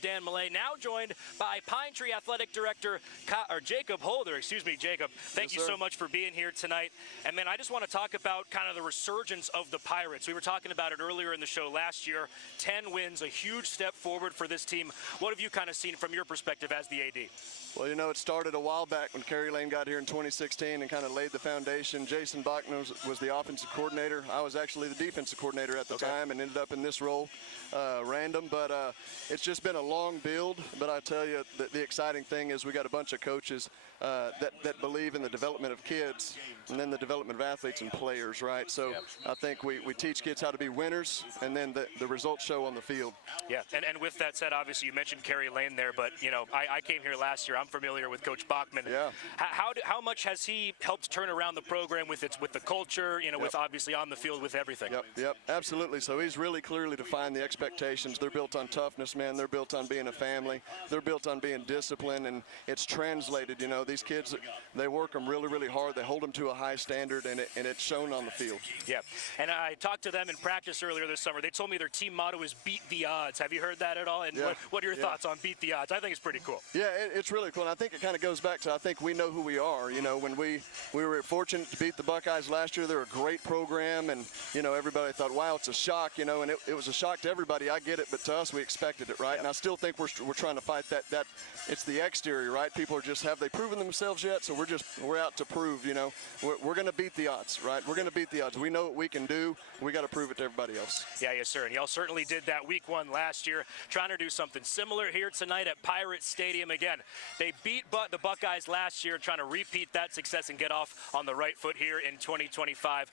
Dan Millay, now joined by Pine Tree Athletic Director Jacob Holder. Excuse me, Jacob. Thank you so much for being here tonight. And man, I just want to talk about kind of the resurgence of the Pirates. We were talking about it earlier in the show last year. 10 wins, a huge step forward for this team. What have you kind of seen from your perspective as the AD? Well, you know, it started a while back when Kerry Lane got here in 2016 and kind of laid the foundation. Jason Bachman was the offensive coordinator. I was actually the defensive coordinator at the time and ended up in this role, random. But it's just been a long build. But I tell you, the exciting thing is we got a bunch of coaches that believe in the development of kids and then the development of athletes and players, right? So I think we teach kids how to be winners, and then the results show on the field. Yeah, and with that said, obviously you mentioned Kerry Lane there, but, you know, I came here last year. I'm familiar with Coach Bachman. Yeah. How much has he helped turn around the program with the culture, you know, with obviously on the field with everything? Yep, absolutely. So he's really clearly defined the expectations. They're built on toughness, man. They're built on being a family. They're built on being disciplined, and it's translated. You know, these kids, they work them really, really hard. They hold them to a high standard, and it's shown on the field. Yeah, and I talked to them in practice earlier this summer. They told me their team motto is "Beat the Odds." Have you heard that at all? And what are your thoughts on "Beat the Odds"? I think it's pretty cool. Yeah, it's really cool. And I think it kind of goes back to, I think we know who we are. You know, when we were fortunate to beat the Buckeyes last year, they're a great program, and, you know, everybody thought, wow, it's a shock, you know, and it was a shock to everybody. I get it, but to us, we expected it, right? And I still think we're trying to fight that it's the exterior, right? People are just, have they proven themselves yet? So we're out to prove, you know. We're going to beat the odds, right? We're going to beat the odds. We know what we can do. We got to prove it to everybody else. Yeah, yes, sir. And y'all certainly did that week 1 last year. Trying to do something similar here tonight at Pirate Stadium. Again, they beat the Buckeyes last year, trying to repeat that success and get off on the right foot here in 2025.